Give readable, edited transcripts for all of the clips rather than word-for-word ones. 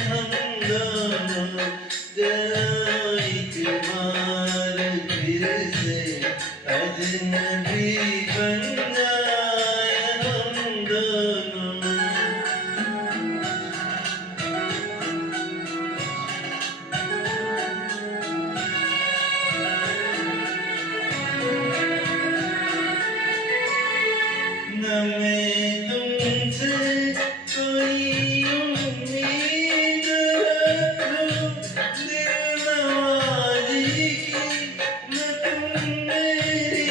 हम दोनों, जरा एक बार फिर से अजनबी बन जाए हम दोनों। न मैं तुमसे कोई उम्मीद रखूं दिल नवाजी की, न तुम मेरी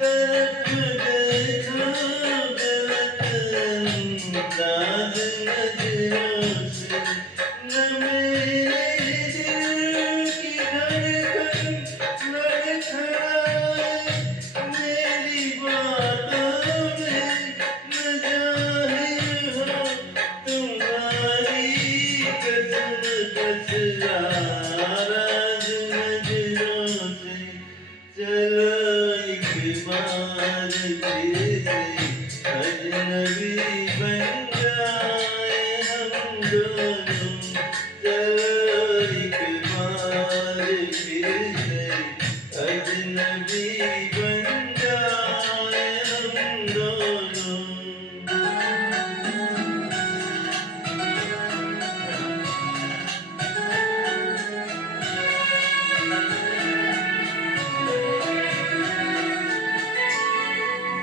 तरफ देखो गलत अंदाज नजरों से। न मेरे दिल की धड़कन लड़खड़ाए मेरी बातों में, न जाहिर हो तुम्हारी कसम कस नाराज नजरों से। चलो एक बार फिर से अजनबी बन जाए हम दोनों, चलो एक बार फिर से अजनबी बन जाए हम दोनों।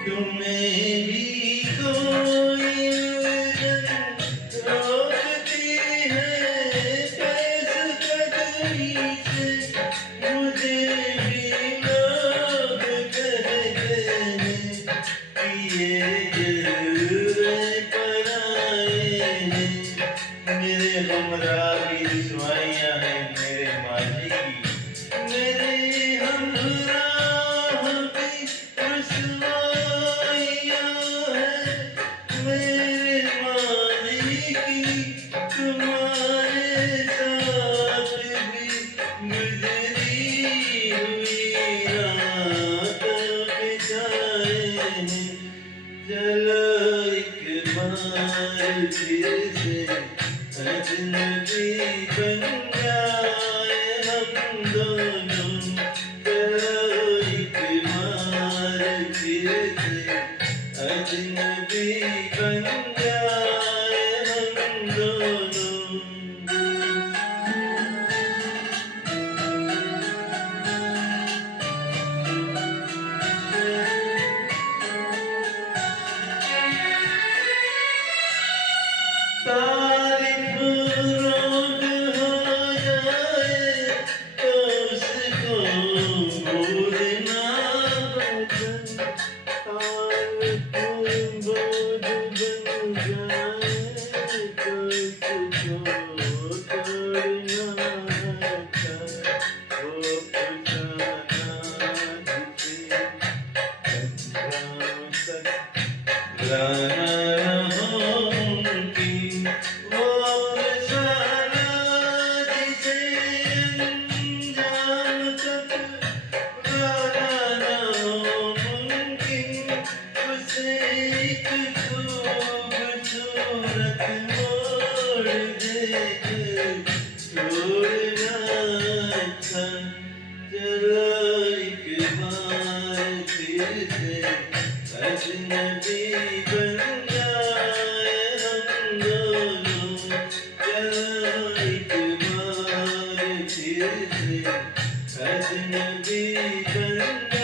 तुम्हें भी कोई उलझन रोकती है पेश कदमी से, मुझे भी लोग कहते हैं कि ये जलवे पर आए हैं। मेरे हमरा की रुसवाइयाँ हैं मेरे माजी की, मेरे हमराह की रुसवाइयाँ हैं मेरे माजी की। तुम्हारे साथ भी गुजरी हुई रातों बिताए हैं। चलो एक बार फिर से अजनबी बन जाए हम दोनों, चलो एक बार फिर से अजनबी बन जाए हम दोनों। तारीफ रोग हो जाए तो उसको भूलना बदन, और तुम बोझ बन जाए तो उसको तोड़ना बदन। वो अफसाना जिसे अंजाम तक लाना मुमकिन, वो अफसाना जिसे अंजाम तक लाना मुमकिन, उसे एक खूबसूरत मोड़ देकर छोड़ना अच्छा। चलो एक बार फिर से अजनबी बन जाए हम दोनों, चलो एक बार फिर से अजनबी बन